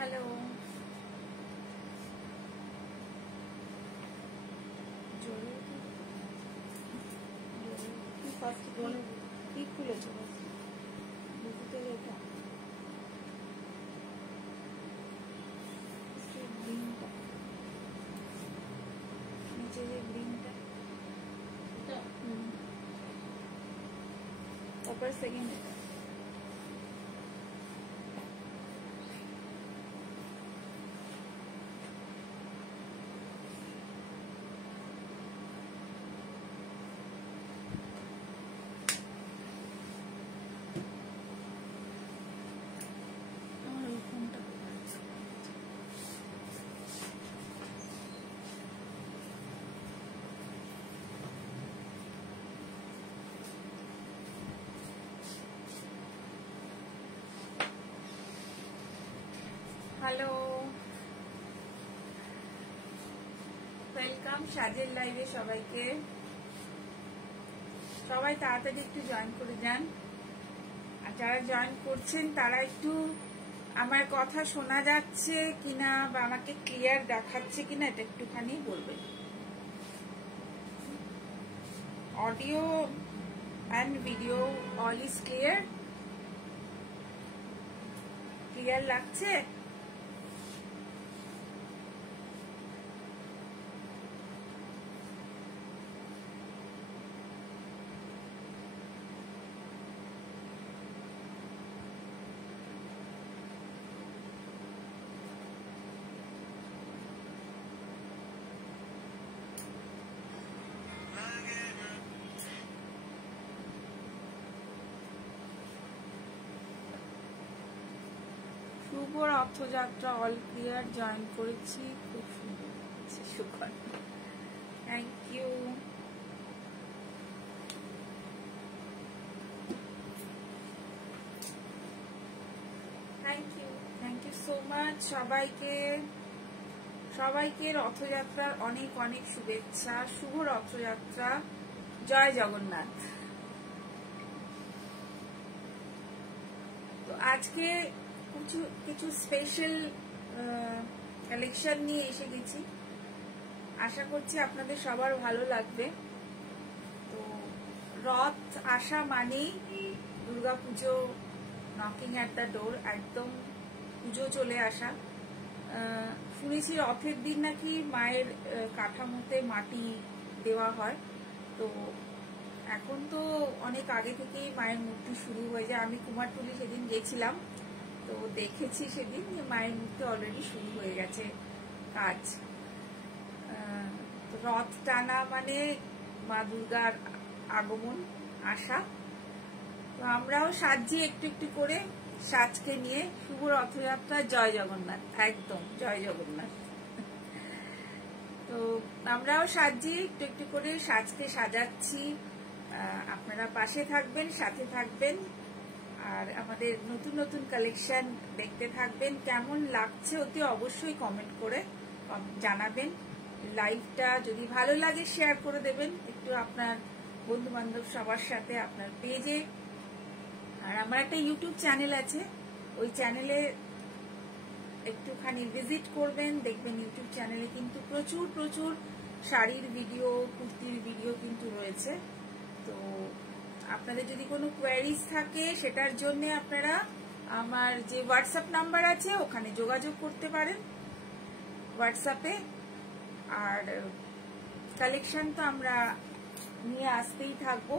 Hello, first কি খুলেছো বুঝতে এটা গ্রিনটা নিচে যে গ্রিনটা তারপর সেকেন্ড এটা হ্যালো, ওয়েলকাম সাজের লাইভে সবাইকে। সবাই তাড়াতাড়ি একটু জয়েন করে যান, আর যারা জয়েন করছেন তারা একটু আমার কথা শোনা যাচ্ছে কিনা বা আমাকে ক্লিয়ার দেখাচ্ছে কিনা এটা একটুখানি বলবেন। Audio and video all is clear? Clear লাগছে? শুভ রথযাত্রা, অল ক্লিয়ার, জয়েন করেছি, খুব সুন্দর লাগছে। Sukhan, thank you. Thank you so much সবাইকে। সবাইকে রথযাত্রার অনেক অনেক শুভেচ্ছা। শুভ রথযাত্রা, জয় জগন্নাথ। তো আজকে কিছু স্পেশাল কালেকশন নিয়ে এসে গেছি, আশা করছি আপনাদের সবার ভালো লাগবে। তো রথ আসা মানেই Durga Puja, knocking at the door, একদম পুজো চলে আসা। শুনেছি রথের দিন নাকি মায়ের কাঠামোতে মাটি দেওয়া হয়। তো এখন তো অনেক আগে থেকেই মায়ের মূর্তি শুরু হয়ে যায়। আমি কুমারটুলি সেদিন গেছিলাম, তো দেখেছি সেদিন যে মায়ের মূর্তি অলরেডি শুরু হয়ে গেছে কাজ। রথ টানা মানে মা দুর্গার আগমন, আসা। তো আমরাও সাজছি একটু একটু করে, সাজকে নিয়ে। শুভ রথযাত্রা, জয় জগন্নাথ, একদম জয় জগন্নাথ। তো আমরাও সাজছি একটু একটু করে, সাজকে সাজাচ্ছি। আপনারা পাশে থাকবেন, সাথে থাকবেন, আর আমাদের নতুন নতুন কালেকশন দেখতে থাকবেন। কেমন লাগছে অতি অবশ্যই কমেন্ট করে জানাবেন। লাইভটা যদি ভালো লাগে শেয়ার করে দেবেন একটু আপনার বন্ধু বান্ধব সবার সাথে, আপনার পেজে। আর আমার একটা ইউটিউব চ্যানেল আছে, ওই চ্যানেলে একটুখানি ভিজিট করবেন, দেখবেন ইউটিউব চ্যানেলে কিন্তু প্রচুর প্রচুর শাড়ির ভিডিও, কুর্তির ভিডিও কিন্তু রয়েছে। তো আপনাদের যদি কোনো কোয়ারিজ থাকে সেটার জন্য আপনারা আমার যে হোয়াটসঅ্যাপ নাম্বার আছে ওখানে যোগাযোগ করতে পারেন হোয়াটসঅ্যাপে। আর কালেকশন তো আমরা নিয়ে আসতেই থাকবো,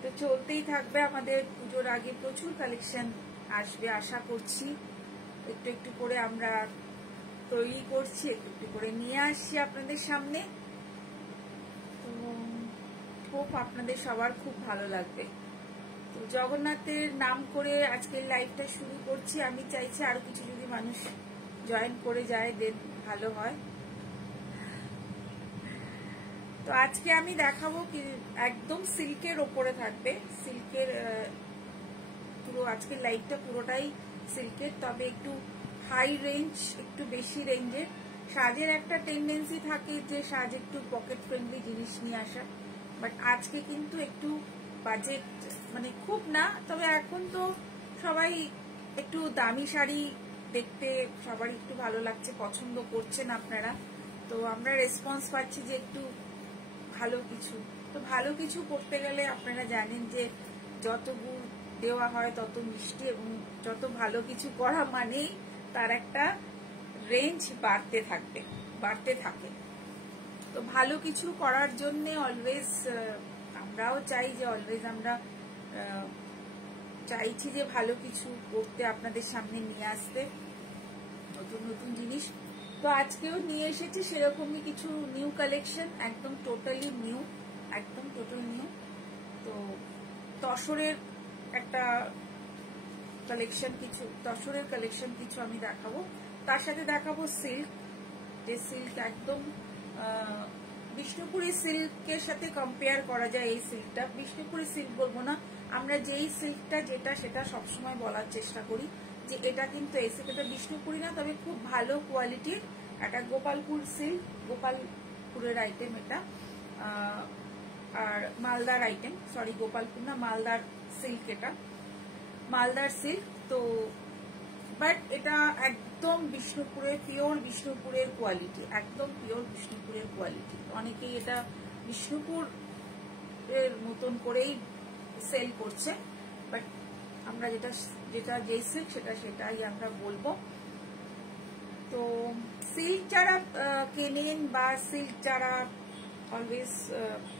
তো চলতেই থাকবে। আমাদের পুজোর আগে প্রচুর কালেকশন আসবে আশা করছি। একটু একটু করে আমরা তৈরি করছি, একটু একটু করে নিয়ে আসছি আপনাদের সামনে। তো হোপ আপনাদের সবার খুব ভালো লাগবে। তো জগন্নাথের নাম করে আজকের লাইভটা শুরু করছি। আমি চাইছি আরো কিছু যদি মানুষ জয়েন করে যায় দেন ভালো হয়। তো আজকে আমি দেখাবো কি একদম সিল্কের ওপরে থাকবে, সিল্কের পুরো আজকের লাইভটা পুরোটাই সিল্কের, তবে একটু হাই রেঞ্জ, একটু বেশি রেঞ্জের। সাজের একটা টেন্ডেন্সি থাকে যে সাজ একটু পকেট ফ্রেন্ডলি জিনিস নিয়ে আসা, বাট আজকে কিন্তু একটু বাজেট, মানে খুব না, তবে এখন তো সবাই একটু দামি শাড়ি দেখতে সবারই একটু ভালো লাগছে, পছন্দ করছেন আপনারা। তো আমরা রেসপন্স পাচ্ছি যে একটু ভালো কিছু। তো ভালো কিছু করতে গেলে আপনারা জানেন যে যত গুড় দেওয়া হয় তত মিষ্টি, এবং যত ভালো কিছু করা মানেই তার একটা রেঞ্জ বাড়তে থাকে। তো ভালো কিছু করার জন্য অলওয়েজ আমরাও চাই যে আমরা চাইছি যে ভালো কিছু করতে, আপনাদের সামনে নিয়ে আসতে নতুন নতুন জিনিস। তো আজকেও নিয়ে এসেছি সেরকমই কিছু নিউ কালেকশন, একদম টোটাল নিউ। তো তসরের কালেকশন কিছু আমি দেখাবো, তার সাথে দেখাবো সিল্ক, যে সিল্ক একদম বিষ্ণুপুরি সিল্কের সাথে কম্পেয়ার করা যায়। এই সিল্কটা বিষ্ণুপুরি সিল্ক বলবো না, আমরা যেই সিল্কটা সেটা সবসময় বলার চেষ্টা করি যে এটা কিন্তু এই সিল্কটা বিষ্ণুপুরি না, তবে খুব ভালো কোয়ালিটির একটা গোপালপুর সিল্ক, গোপালপুরের আইটেম এটা, আর মালদার আইটেম, সরি গোপালপুর না, মালদার সিল্ক, এটা মালদার সিল্ক। তো বাট এটা একদম বিষ্ণুপুরের পিওর বিষ্ণুপুরের কোয়ালিটি, একদম পিওর বিষ্ণুপুরের কোয়ালিটি। অনেকেই এটা বিষ্ণুপুর এর মতন করেই সেল করছে, বাট আমরা যেই সিল্ক সেটাই আমরা বলবো। তো সিল্ক যারা কেনেন বা সিল্ক যারা অলওয়েজ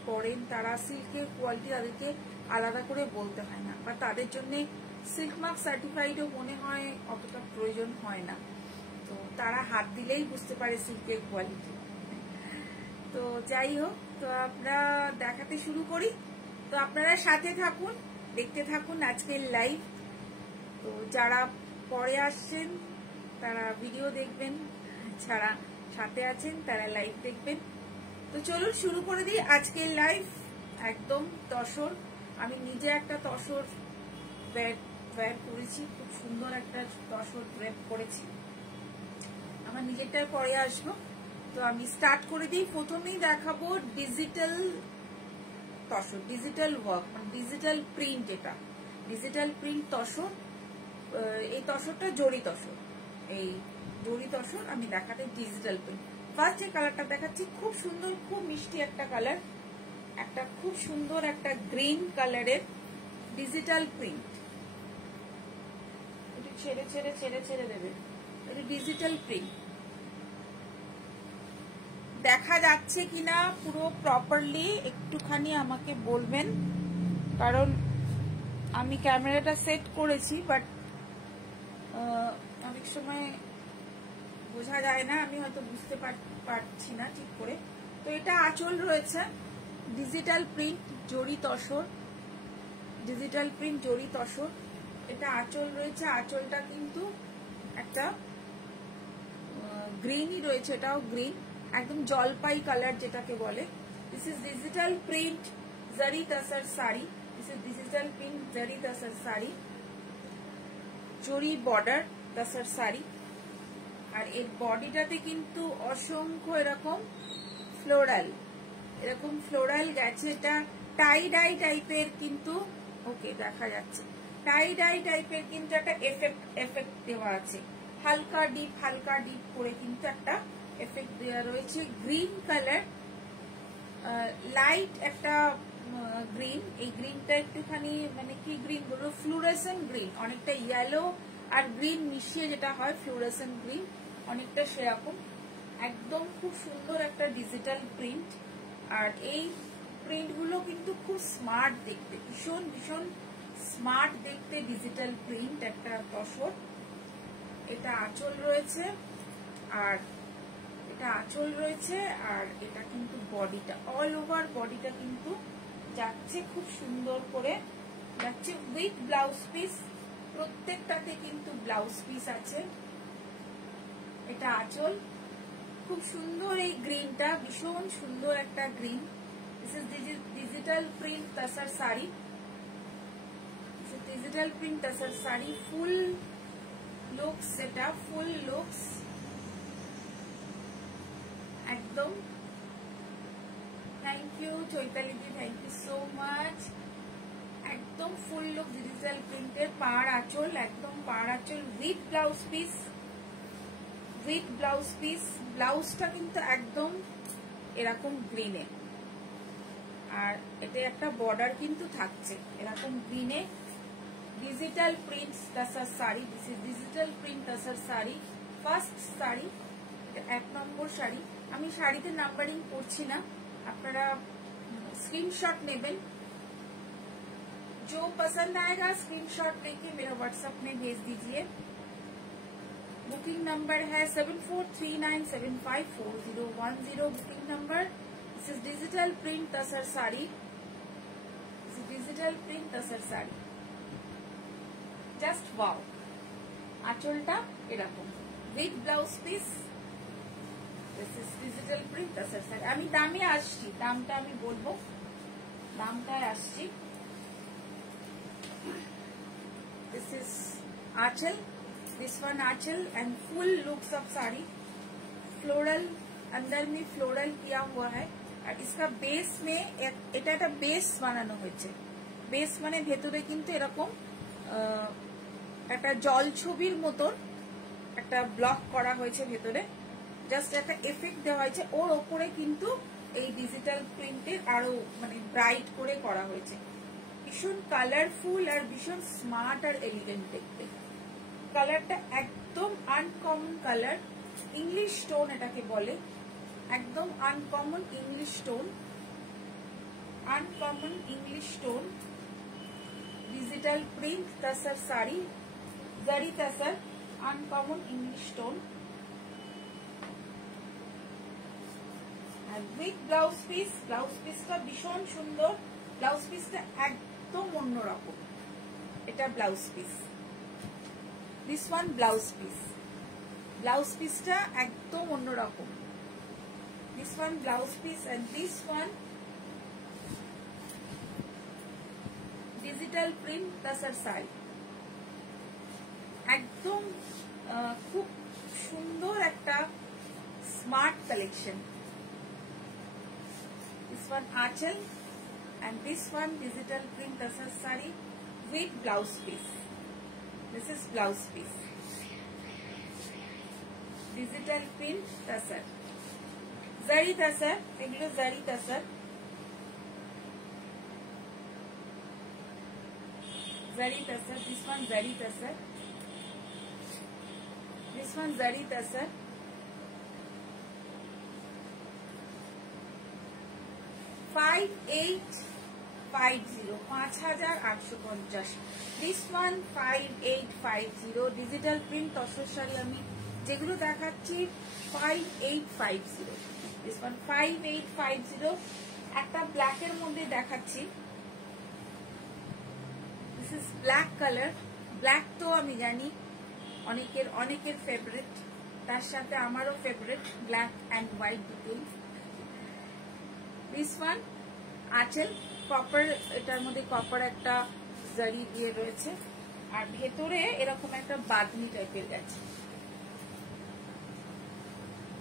পরেন, তারা সিল্কের কোয়ালিটি তাদেরকে আলাদা করে বলতে হয় না, বা তাদের জন্য সিল্ক মার্ক সার্টিফাইডও মনে হয় অতটা প্রয়োজন হয় না। তো তারা হাত দিলেই বুঝতে পারে সিল্কের কোয়ালিটি। তো যাই হোক, তো আমরা দেখাতে শুরু করি। তো আপনারা সাথে থাকুন, দেখতে থাকুন আজকের লাইভ। তো যারা পরে আসছেন তারা ভিডিও দেখবেন, যারা সাথে আছেন তারা লাইভ দেখবেন। তো চলুন শুরু করে দিই আজকের লাইভ। একদম তসর, আমি নিজে একটা তসর ওয়্যার করেছি, খুব সুন্দর একটা তসর ওয়্যার করেছি, আমার নিজেরটার পরে আসবো। তো আমি স্টার্ট করে দিই। প্রথমেই দেখাবো ডিজিটাল তসর, ডিজিটাল ওয়ার্ক, মানে ডিজিটাল প্রিন্ট। এটা ডিজিটাল প্রিন্ট তসর। এই তসরটা জরি তসর, এই জরি তসর আমি দেখাতে ডিজিটাল প্রিন্ট। ফার্স্ট যে কালারটা দেখাচ্ছি খুব সুন্দর, খুব মিষ্টি একটা কালার, একটা খুব সুন্দর একটা গ্রিন কালারের ডিজিটাল প্রিন্ট। এটা ছেড়ে দেবে, এটা ডিজিটাল প্রিন্ট। দেখা যাচ্ছে কিনা পুরো প্রপারলি একটুখানি আমাকে বলবেন, কারণ আমি ক্যামেরাটা সেট করেছি, বাট অনেক সময় বোঝা যায় না, আমি হয়তো বুঝতে পারছি না ঠিক করে। তো এটা আঁচল রয়েছে, ডিজিটাল প্রিন্ট জরি তসর, ডিজিটাল প্রিন্ট জরি তসর। এটা আঁচল রয়েছে, আঁচলটা কিন্তু একটা গ্রিনই রয়েছে, এটাও গ্রিন, একদম জলপাই কালার যেটাকে বলে। দিস ইজ ডিজিটাল প্রিন্ট জারি tussar sari, this is digital print জারি তসর শাড়ি, জরি বর্ডার তসর শাড়ি। আর এর বডিটাতে কিন্তু অসংখ্য এরকম ফ্লোরাল গেছে। এটা টাই ডাই টাইপের কিন্তু, ওকে দেখা যাচ্ছে, টাই ডাই টাইপের কিন্তু একটা এফেক্ট দেওয়া আছে, হালকা ডিপ করে কিন্তু একটা এফেক্ট দেওয়া রয়েছে। গ্রিন কালার, লাইট একটা গ্রিন, এই গ্রিনটা একটুখানি মানে কি গ্রিন বলবো, ফ্লুরেসেন্ট গ্রিন, অনেকটা ইয়েলো আর গ্রিন মিশিয়ে যেটা হয় ফ্লুরেসেন্ট গ্রিন, অনেকটা সেরকম। একদম খুব সুন্দর একটা ডিজিটাল প্রিন্ট। আর এই প্রিন্টগুলো কিন্তু খুব স্মার্ট দেখতে, ভীষণ স্মার্ট দেখতে ডিজিটাল প্রিন্ট একটা তসর। এটা আঁচল রয়েছে, আর এটা কিন্তু বডিটা, অল ওভার বডিটা কিন্তু যাচ্ছে খুব সুন্দর করে যাচ্ছে, উইথ ব্লাউজ পিস, প্রত্যেকটাতে কিন্তু ব্লাউজ পিস আছে। এটা আঁচল, খুব সুন্দর এই গ্রিনটা, ভীষণ সুন্দর একটা green. This is digital print tussar sari, digital print tussar sari, full looks, এটা ফুল লুকস একদম। Thank you Chaitali di, thank you so much. একদম ফুল লুক ডিজিটাল প্রিন্টের, পাড় আঁচল, একদম পাড় আঁচল with blouse piece, with blouse piece. ব্লাউজটা কিন্তু একদম এরকম গ্রিনে, আর এতে একটা বর্ডার কিন্তু থাকছে এরকম গ্রিনে। Digital print tussar sari, this is digital print tussar sari, first sari, এটা 1 নম্বর শাড়ি। আমি শাড়িতে নাম্বারিং করছি না, আপনারা स्क्रीनशॉट नेबेन। जो पसंद आएगा स्क्रीनशॉट लेके मेरा व्हाट्सएप में भेज दीजिए। बुकिंग नंबर है 7439754010 booking number. This is digital print tussar sari, this is digital print tussar sari, just wow. आंचलटा एरकम with blouse piece. This is digital print tussar sari. आमी दामे आसছি, दामটা আমি বলবো, दामটায় আসছি। This is aanchal, this one Aanchal and full looks of sari. Floral, अंदर में फ्लोरल किया हुआ है और इसका बेस में এটা একটা বেস বানানো হয়েছে। বেস মানে ভেতরে কিন্তু এরকম একটা জল ছবির মতন একটা ব্লক করা হয়েছে ভেতরে, জাস্ট একটা এফেক্ট দেওয়া হয়েছে। ওর ওপরে কিন্তু এই ডিজিটাল প্রিন্টের আরো মানে ব্রাইট করে করা হয়েছে। ভীষণ কালারফুল আর ভীষণ স্মার্ট আর এলিগেন্ট দেখতে। কালারটা একদম আনকমন কালার, ইংলিশ টোন এটাকে বলে, একদম uncommon English tone, uncommon English tone. Digital print tussar sari, zari tussar, uncommon English tone. With blouse piece, blouse পিসটা ভীষণ সুন্দর। ব্লাউজ পিসটা একদম অন্যরকম, এটা blouse piece. This one blouse piece, blouse পিসটা একদম অন্যরকম। This one blouse piece and this one digital print tussar sari, একদম খুব সুন্দর একটা smart collection. This one Aanchal and this one digital print tasar sari with blouse piece. This is blouse piece. Digital print tasar, zari tasar, এগুলো zari tasar, zari tasar. This one zari tasar, this one zari tasar। 5850, 5850। This one 5850 digital print tussar sari আমি যেগুলো দেখাচ্ছি 5850। This one 5850। একটা ব্ল্যাকের মধ্যে দেখাচ্ছি, this is black colour. Black তো আমি জানি অনেকের ফেভারিট, তার সাথে আমারও ফেভারিট, ব্ল্যাক অ্যান্ড হোয়াইট দুটোই। দিস ওয়ান আঁচল, কপার, এটার মধ্যে কপার একটা জারি দিয়ে রয়েছে আর ভেতরে এরকম একটা বাঁধনি টাইপের গেছে।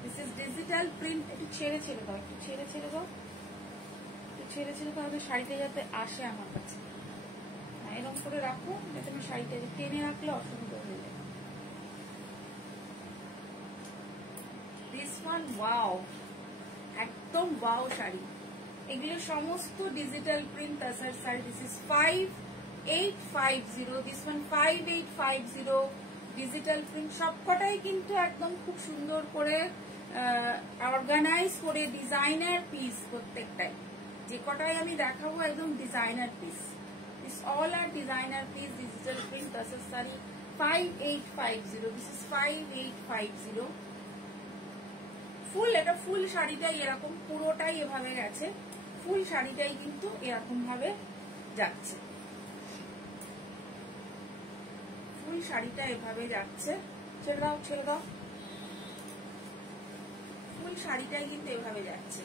This is digital print. একটু ছেড়ে দাও, একটু ছেড়ে দাও, একটু ছেড়ে দাও, শাড়িটা যাতে আসে আমার কাছে। এরকম করে রাখো যাতে আমি শাড়িটা টেনে রাখলে অসুবিধা হয়ে যায়। দিস ওয়ান ওয়াও, একদম ওয়াও শাড়ি। এগুলো সমস্ত digital print tussar sari. This is 5850। This one 5850 digital print. সবকটাই কিন্তু একদম খুব সুন্দর করে অর্গানাইজ করে ডিজাইনার পিস, প্রত্যেকটাই যে কটাই আমি দেখাবো একদম designer piece. This all are designer piece. Digital print tussar sari 5850। This is 5850। Full, এটা ফুল শাড়িটাই এরকম, পুরোটাই এভাবে গেছে, ফুল শাড়িটাই কিন্তু এরকম ভাবে যাচ্ছে, ফুল শাড়িটা এভাবে যাচ্ছে। ছেড়ে দাও, ছেড়ে দাও। ফুল শাড়িটাই কিন্তু এভাবে যাচ্ছে,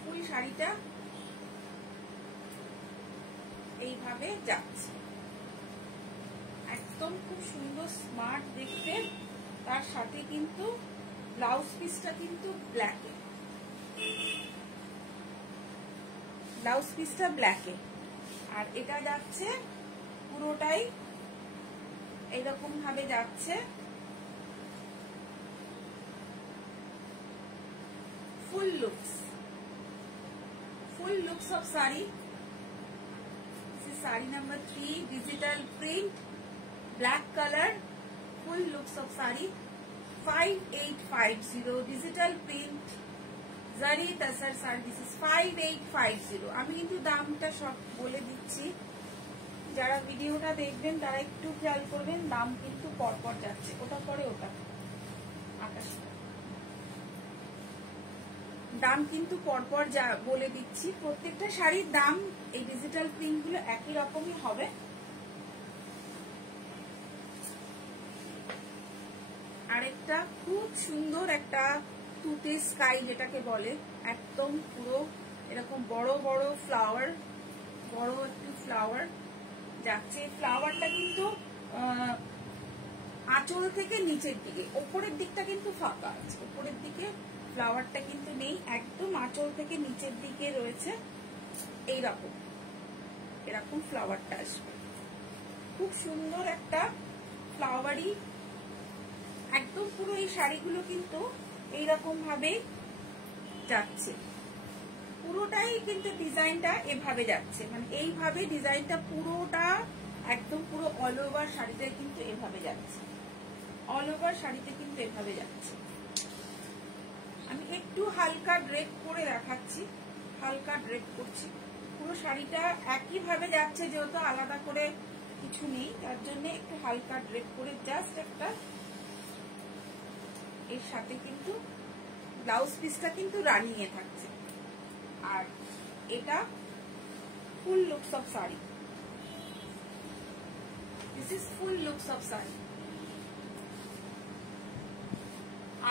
ফুল শাড়িটা এইভাবে যাচ্ছে, একদম খুব সুন্দর স্মার্ট দেখতে। তার সাথে কিন্তু ব্লাউজ পিসটা কিন্তু ব্ল্যাকে, ব্লাউজ পিসটা ব্ল্যাকে, আর এটা যাচ্ছে পুরোটাই এইরকম ভাবে যাচ্ছে। full looks of sari. This is sari number 3, digital print, black color, full looks of sari. 5850 digital print জারি তাসার সারি। This is 5850। আমি কিন্তু দামটা সব বলে দিচ্ছি, যারা ভিডিওটা দেখবেন তারা একটু খেয়াল করবেন, দাম কিন্তু পরপর যাচ্ছে, ওটা পরে ওটা আকাশ, দাম কিন্তু পরপর যা বলে দিচ্ছি। প্রত্যেকটা শাড়ির দাম এই ডিজিটাল প্রিন্ট গুলো একই রকমই হবে। আরেকটা খুব সুন্দর একটা তুতে স্কাই যেটাকে বলে, একদম পুরো এরকম বড় বড় ফ্লাওয়ার, বড় একটু ফ্লাওয়ার যাচ্ছে। ফ্লাওয়ারটা কিন্তু আঁচল থেকে নিচের দিকে, ওপরের দিকটা কিন্তু ফাঁকা আছে, ওপরের দিকে ফ্লাওয়ারটা কিন্তু নেই, একদম আঁচল থেকে নিচের দিকে রয়েছে। এইরকম এরকম ফ্লাওয়ারটা আসবে, খুব সুন্দর একটা ফ্লাওয়ারি একদম পুরো। এই শাড়িগুলো কিন্তু এইরকম ভাবে যাচ্ছে, পুরোটাই কিন্তু ডিজাইনটা এভাবে যাচ্ছে, মানে এইভাবে ডিজাইনটা পুরোটা একদম পুরো অল ওভার শাড়িটা কিন্তু এভাবে যাচ্ছে, অল ওভার শাড়িতে কিন্তু এভাবে যাচ্ছে। আমি একটু হালকা ড্রেপ করে দেখাচ্ছি, হালকা ড্রেপ করছি। পুরো শাড়িটা একইভাবে যাচ্ছে, যেহেতু আলাদা করে কিছু নেই তার জন্য একটু হালকা ড্রেপ করে জাস্ট একটা। এর সাথে কিন্তু ব্লাউজ পিসটা কিন্তু রানিং এ থাকছে। আর এটা full looks of sari, this is full looks of sari.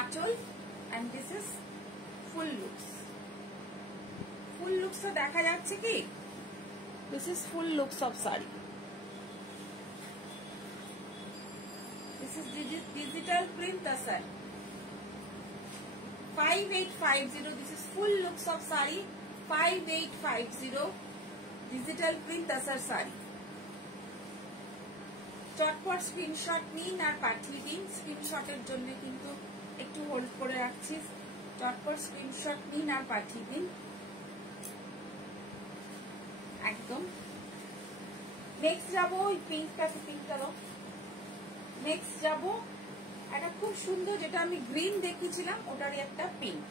Anchal and this is full looks. Full looks তো দেখা যাচ্ছে কি? This is full looks of sari. This is digital print tasar. 5850. This is full looks of sari. 5850 digital print tasar sari. চটপট screenshot নিন আর পাঠিয়ে দিন। স্ক্রিনশটের জন্য কিন্তু একটু হোল্ড করে রাখছি, চটপট স্ক্রিনশট নিন আর পাঠিয়ে দিন একদম। নেক্সট যাবো ওই পিঙ্কটা, পিঙ্কটা দাও। নেক্সট যাবো একটা খুব সুন্দর, যেটা আমি গ্রিন দেখিয়েছিলাম ওটারই একটা পিঙ্ক।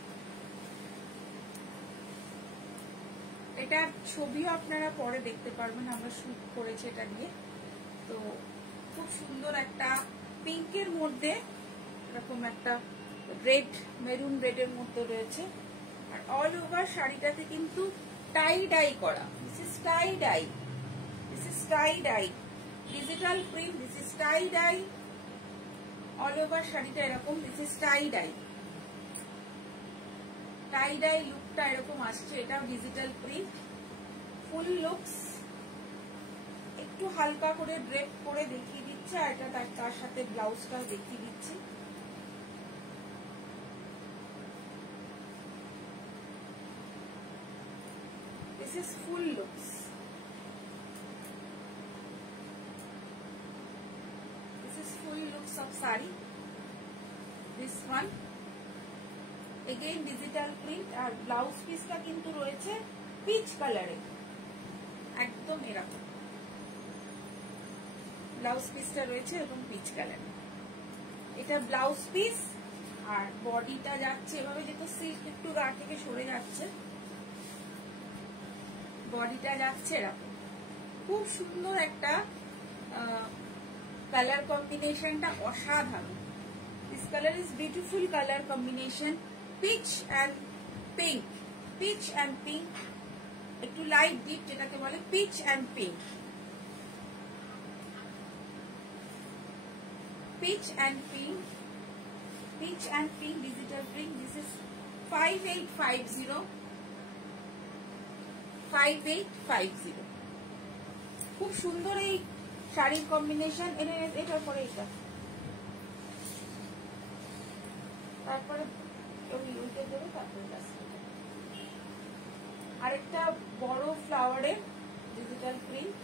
এটার ছবিও আপনারা পরে দেখতে পারবেন, আমরা শুট করেছি এটা নিয়ে। তো খুব সুন্দর একটা পিঙ্কের মধ্যে এরকম একটা রেড, মেরুন রেডের মধ্যে রয়েছে। আর অল ওভার শাড়িটাতে কিন্তু টাই ডাই করা, this is tie dye, this is tie dye, digital print, this is tie dye. All over শাড়িটা এরকম, this is tie dye, tie dye লুকটা এরকম আসছে। এটাও ডিজিটাল প্রিন্ট, ফুল লুকস। একটু হালকা করে ড্রেপ করে দেখিয়ে দিচ্ছে, আর এটা তার সাথে ব্লাউজটাও দেখিয়ে দিচ্ছি। This is full looks. This is full looks of sari. This one again digital print, R blouse পিসটা কিন্তু রয়েছে পিচ কালারে, একদম এরকম ব্লাউজ পিসটা রয়েছে এরকম পিচ কালারে। এটা ব্লাউজ পিস, আর বডিটা যাচ্ছে এভাবে, যেহেতু সিল্ক একটু গা থেকে সরে যাচ্ছে, বডিটা যাচ্ছে এরকম। খুব সুন্দর একটা কালার কম্বিনেশনটা অসাধারণ। This colour is beautiful colour combination, peach and pink, peach and pink, একটু লাইট ডিপ যেটাকে বলে peach and pink, peach and pink, peach and pink digital print. This is 5850, 5850। খুব সুন্দর এই শাড়ির কম্বিনেশন। এটার পরে এটা, তারপরে ওইটা দেবো, তারপরে আরেকটা বড় ফ্লাওয়ারের ডিজিটাল প্রিন্ট,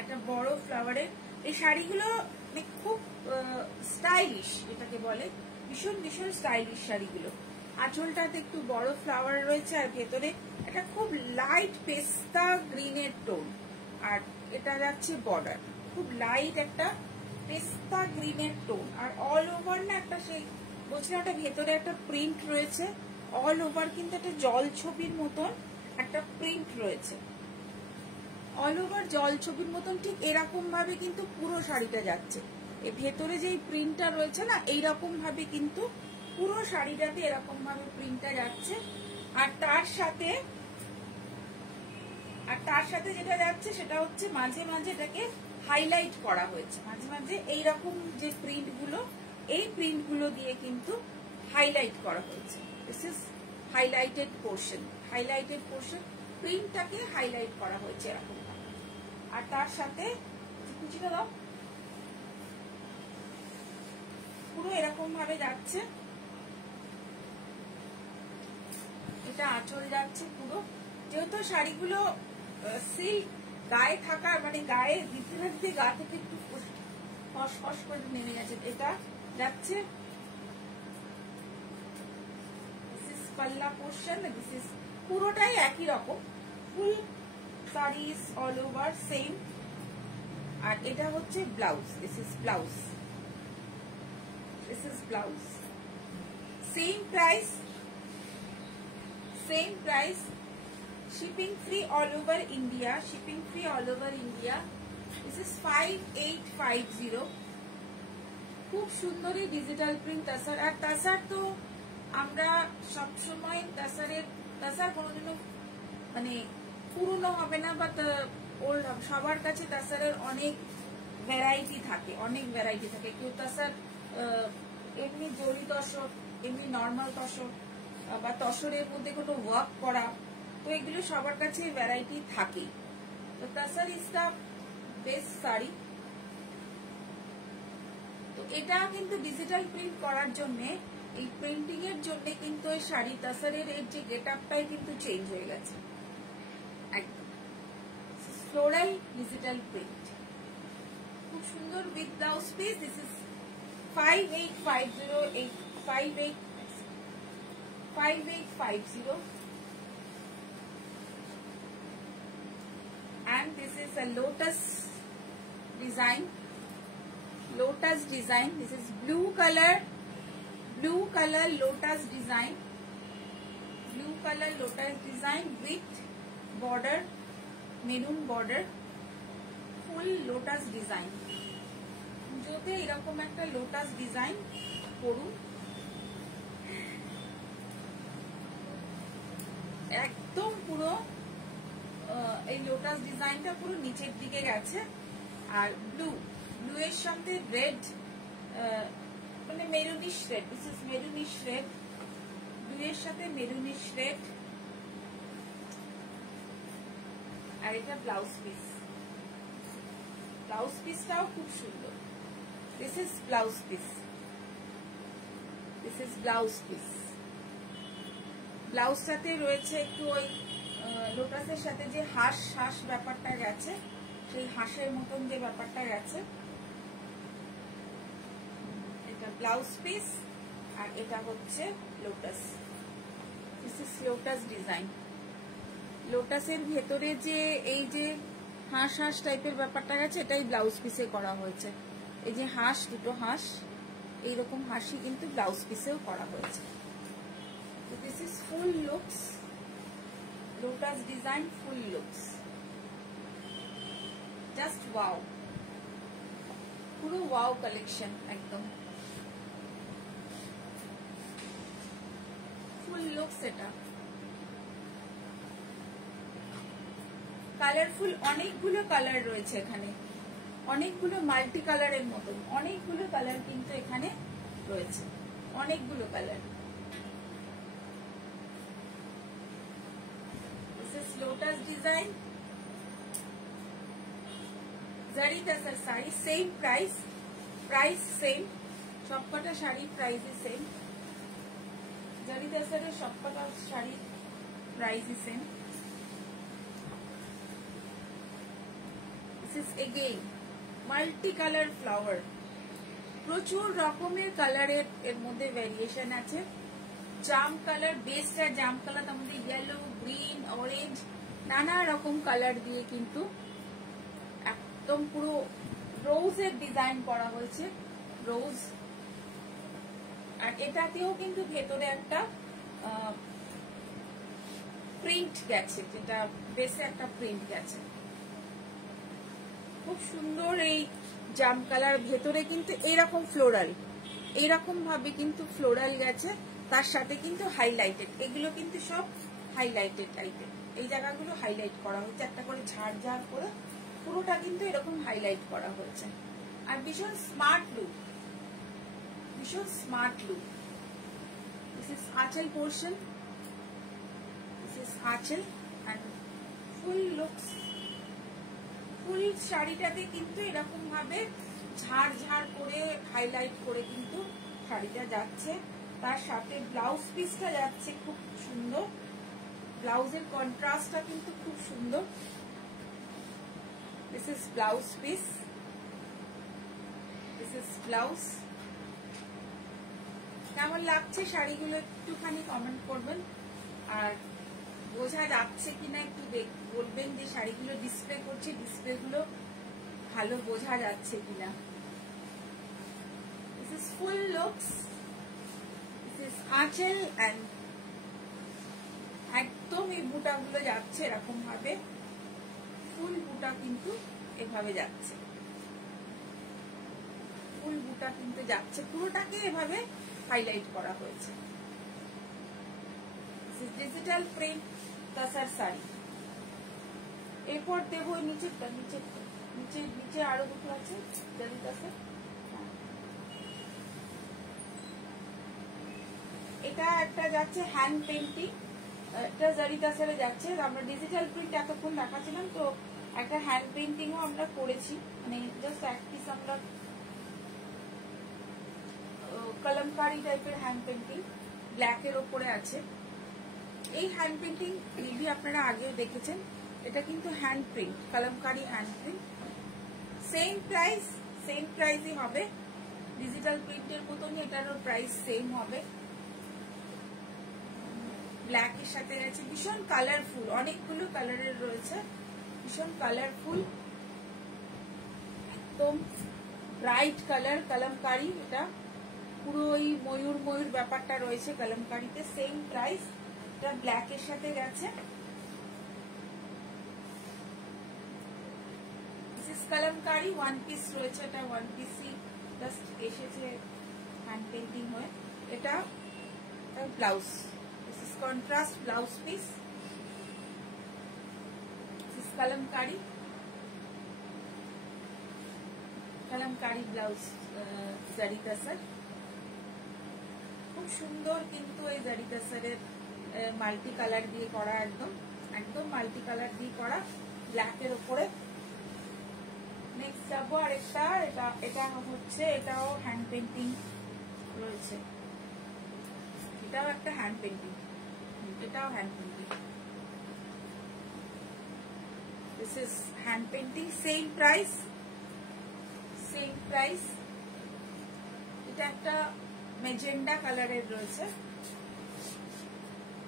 একটা বড় ফ্লাওয়ারের। এই শাড়িগুলো মানে খুব স্টাইলিশ, এটাকে বলে ভীষণ ভীষণ স্টাইলিশ শাড়িগুলো। আঁচলটাতে একটু বড় ফ্লাওয়ার রয়েছে, আর ভেতরে এটা খুব লাইট পেস্তা গ্রিনের টোন, আর এটা যাচ্ছে বর্ডার খুব লাইট একটা পেস্তা গ্রিনের টোন, আর অল ওভার না একটা সেই বলছিলাম একটা ভেতরে একটা প্রিন্ট রয়েছে, অল ওভার কিন্তু একটা জল ছবির মতন একটা প্রিন্ট রয়েছে, অল ওভার জল ছবির মতন ঠিক এরকম ভাবে কিন্তু পুরো শাড়িটা যাচ্ছে। এর ভেতরে যে প্রিন্টটা রয়েছে না, এইরকম ভাবে কিন্তু পুরো শাড়িটাতে এরকম ভাবে প্রিন্টটা যাচ্ছে। আর তার সাথে যেটা যাচ্ছে সেটা হচ্ছে মাঝে মাঝে এটাকে হাইলাইট করা হয়েছে, মাঝে মাঝে এইরকম যে প্রিন্ট গুলো, এই প্রিন্ট গুলো দিয়ে কিন্তু হাইলাইট করা হয়েছে। দিস ইজ হাইলাইটেড পোর্শন, প্রিন্টটাকে হাইলাইট করা হয়েছে এরকম। আর তার সাথে কুচিটা দাও, পুরো এরকম ভাবে যাচ্ছে, এটা আঁচল যাচ্ছে পুরো। যেহেতু শাড়িগুলো সিল্ক গায়ে থাকা, মানে গায়ে দিতে দিতে গা থেকে একটু ফস করে নেমে গেছে, এটা যাচ্ছে পাল্লা পোর্শন, দিস ইজ পুরোটাই একই রকম, ফুল সারিজ অল ওভার সেম। আর এটা হচ্ছে blouse, this is blouse, same price, shipping free all over India, this is 5850। খুব সুন্দরী ডিজিটাল প্রিন্ট তাসার। আর তাসার তো আমরা সবসময় তাসার কোনোদিনও মানে পুরনো হবে না বা ওল্ড হবে, সবার কাছে তাসারের অনেক ভ্যারাইটি থাকে, কেউ তাসার এমনি জরি তসর, এমনি নর্মাল তসর, বা তসরের মধ্যে কোনো ওয়ার্ক করা, তো এগুলো সবার কাছে ভ্যারাইটি থাকে। তো তাসার ইজ দা বেস্ট শাড়ি। তো এটা কিন্তু ডিজিটাল প্রিন্ট করার জন্য, এই প্রিন্টিং এর জন্য কিন্তু এই শাড়ি তাসারের এর যে গেট আপটাই কিন্তু চেঞ্জ হয়ে গেছে একদম। ফ্লোরাল ডিজিটাল প্রিন্ট খুব সুন্দর with blouse piece. This is 5850 and this is a lotus design, this is blue color lotus design, with border, maroon border, full lotus design। যদি এরকম একটা লোটাস ডিজাইন করুন, একদম পুরো এই লোটাস ডিজাইনটা পুরো নিচের দিকে গেছে, আর ব্লু এর সাথে রেড, মানে maroonish red, this is maroonish red, blue এর সাথে মেরুনিশ রেড। আর এটা ব্লাউজ পিসটাও খুব সুন্দর। This is blouse piece, blouse সাথে রয়েছে একটু ওই লোটাসের সাথে যে হাঁস ব্যাপারটা গেছে, সেই হাঁসের মতন যে ব্যাপারটা গেছে, এটা ব্লাউজ পিস। আর এটা হচ্ছে lotus, this is lotus design. লোটাসের ভেতরে যে এই যে হাঁস টাইপের ব্যাপারটা গেছে, এটাই ব্লাউজ পিসে করা হয়েছে। এই যে দুটো হাঁস, এইরকম হাঁসি কিন্তু ব্লাউজ পিসেও করা হয়েছে। So this is full looks, lotus design, full looks, just wow, পুরো wow collection একদম full looks। এটা কালারফুল, অনেকগুলো কালার রয়েছে এখানে, অনেকগুলো মাল্টি কালারের মতন অনেকগুলো কালার কিন্তু এখানে রয়েছে, অনেকগুলো colour. This is lotus design, জারি তাসার শাড়ি, সেম প্রাইস সেম, সবকটা শাড়ির প্রাইস সেম, জারি তাসারের সবকটা শাড়ির price same. This is again multi-color flower, প্রচুর রকমের কালারের এর মধ্যে ভ্যারিয়েশন আছে। জাম কালার, বেসটা জাম কালার, তার মধ্যে ইয়েলো, গ্রিন, অরেঞ্জ, নানা রকম কালার দিয়ে কিন্তু একদম পুরো রোজের ডিজাইন করা হয়েছে, রোজ। আর এটাতেও কিন্তু ভেতরে একটা প্রিন্ট গেছে, যেটা বেসে একটা প্রিন্ট গেছে। খুব সুন্দর এই জাম কালার, ভেতরে কিন্তু এরকম ফ্লোরাল, এইরকম ভাবে কিন্তু ফ্লোরাল গেছে, তার সাথে কিন্তু হাইলাইটেড। এগুলো কিন্তু সব হাইলাইটেড টাইপের, এই জায়গাগুলো হাইলাইট করা হয়েছে, একটা করে ঝাড় ঝাড় করে পুরোটা কিন্তু এরকম হাইলাইট করা হয়েছে। আর ভীষণ স্মার্ট লুক, ভীষণ স্মার্ট লুক। দিস ইজ আঁচল পোর্শন, দিস ইজ আঁচল এন্ড ফুল লুকস। ফুল শাড়িটাতে কিন্তু এরকম ভাবে ঝাড় ঝাড় করে হাইলাইট করে কিন্তু শাড়িটা যাচ্ছে। তার সাথে ব্লাউজ পিসটা যাচ্ছে খুব সুন্দর, ব্লাউজের কন্ট্রাস্টটা কিন্তু খুব সুন্দর। This is blouse piece, this is blouse. কেমন লাগছে শাড়িগুলো একটুখানি কমেন্ট করবেন, আর বোঝা যাচ্ছে কিনা একটু বলবেন যে শাড়িগুলো ডিসপ্লে করছে, ডিসপ্লে গুলো ভালো বোঝা যাচ্ছে কিনা। This is full looks, this is আঁচল এন্ড একদম এই বুটাগুলো যাচ্ছে এরকম ভাবে, ফুল বুটা কিন্তু এভাবে যাচ্ছে, ফুল বুটা কিন্তু যাচ্ছে, পুরোটাকে এভাবে হাইলাইট করা হয়েছে। Digital print tussar sari. এরপর দেব নিচেরটা, নিচে আরো দুটো আছে জারি তাসার। এটা একটা যাচ্ছে হ্যান্ড পেন্টিং, এটা জারি তাসারে যাচ্ছে। আমরা ডিজিটাল প্রিন্ট এতক্ষণ দেখাচ্ছিলাম, তো একটা হ্যান্ড পেন্টিংও আমরা করেছি, মানে জাস্ট এক পিস আমরা কলমকারি টাইপের হ্যান্ড পেন্টিং ব্ল্যাকের ওপরে আছে। এই হ্যান্ড পেন্টিং মেবি আপনারা আগেও দেখেছেন, এটা কিন্তু hand print, kalamkari hand print. Same প্রাইসই হবে, ডিজিটাল প্রিন্টের মতনই এটারও প্রাইস সেম হবে। ব্ল্যাকের সাথে আছে, ভীষণ কালারফুল, অনেকগুলো কালারের রয়েছে, ভীষণ কালারফুল, একদম ব্রাইট কালার কলমকারি। এটা পুরো ওই ময়ূর ব্যাপারটা রয়েছে কলমকারিতে। সেম প্রাইস, এটা ব্ল্যাকের সাথে গেছে। কলমকারি ওয়ান পিস রয়েছে, এটা ওয়ান পিসই জাস্ট এসেছে হ্যান্ড পেন্টিং হয়ে। এটা blouse, this is contrast blouse piece, this is kalamkari blouse জারি তাসার। খুব সুন্দর কিন্তু এই জারি তাসারের মাল্টি কালার দিয়ে করা, একদম মাল্টি কালার দিয়ে করা ব্ল্যাকের উপরে। নেক্সট যাবো আরেকটা, এটা হচ্ছে, এটাও হ্যান্ড পেন্টিং রয়েছে, এটাও একটা হ্যান্ড পেন্টিং, এটাও hand painting. This is hand painting, same price. এটা একটা মেজেন্ডা কালারের রয়েছে,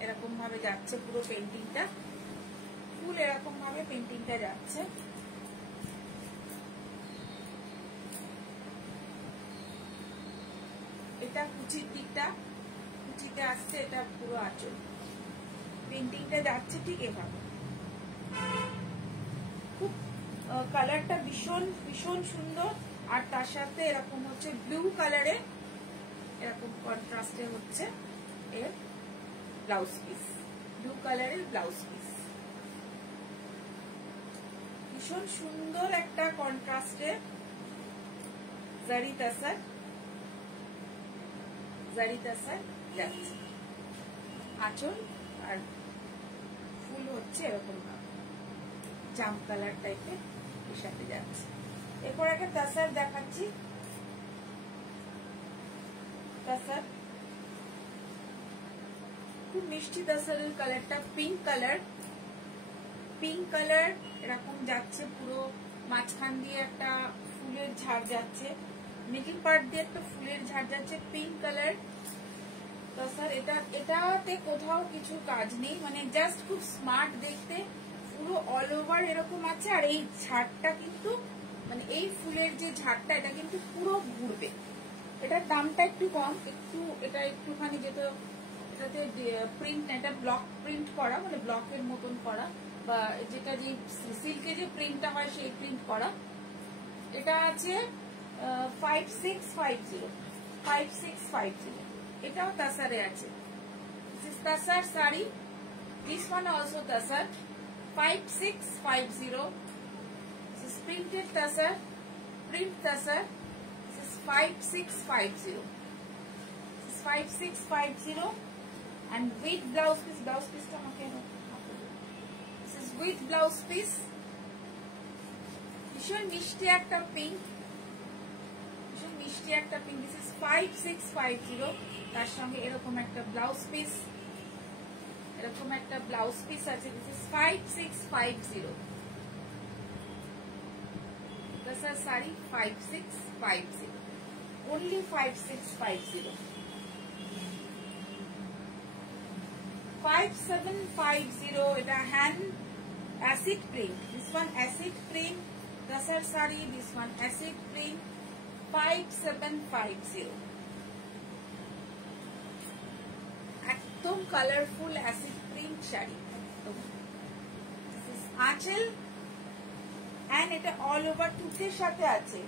এরকম ভাবে যাচ্ছে পুরো পেন্টিংটা, ফুল এরকম ভাবে পেন্টিংটা যাচ্ছে। এটা কুচির দিকটা, কুচিতে আসছে, এটা পুরো আঁচল, পেন্টিংটা যাচ্ছে ঠিক এভাবে। খুব কালারটা ভীষণ সুন্দর। আর তার সাথে এরকম হচ্ছে ব্লু কালারে, এরকম কন্ট্রাস্টে হচ্ছে এর ব্লাউজ পিস, ব্লু কালারের ব্লাউজ পিস। ভীষণ সুন্দর একটা কন্ট্রাস্টে জারি তাসার যাচ্ছে, আঁচল আর ফুল হচ্ছে এরকম জাম কালার টাইপের এর সাথে যাচ্ছে। এরপর একটা তাসার দেখাচ্ছি, তাসার খুব মিষ্টি তাসারের কালারটা পিঙ্ক কালার এরকম যাচ্ছে, পুরো মাঝখান দিয়ে একটা ফুলের ঝাড় যাচ্ছে, মিডল পার্ট দিয়ে একটা ফুলের ঝাড় যাচ্ছে পিঙ্ক কালার। স্যার এটাতে কোথাও কিছু কাজ নেই, মানে জাস্ট খুব স্মার্ট দেখতে, পুরো অল ওভার এরকম আছে। আর এই ঝাড়টা কিন্তু মানে এই ফুলের যে ঝাড়টা এটা কিন্তু পুরো ঘুরবে। এটার দামটা একটু কম, এটা একটুখানি যেটা এটাতে প্রিন্ট, এটা ব্লক প্রিন্ট করা, মানে ব্লকের মতন করা, বা যেটা যে সিল্কে যে প্রিন্টটা হয় সেই প্রিন্ট করা। এটা আছে 5650। এটাও তাসারে আছে। This is Tasar saree. This one also Tasar. 5650. This is printed Tasar. Print Tasar. This is 5650. This is 5650. And with blouse piece. Blouse piece ta hamake no. This is with blouse piece. ভীষণ মিষ্টি একটা pink, ভীষণ মিষ্টি একটা pink. This is 5650। তার সঙ্গে এরকম একটা ব্লাউজ পিস, এরকম একটা ব্লাউজ পিস আছে। This is 5650। Tasar sari 5650, only 5650। 5750 এটা hand acid print. This one acid print Tasar sari, this one acid print 5750। একদম কালারফুল অ্যাসিড প্রিন্ট শাড়ি একদম। আঁচল এন্ড এটা অল ওভার টুথের সাথে আছে।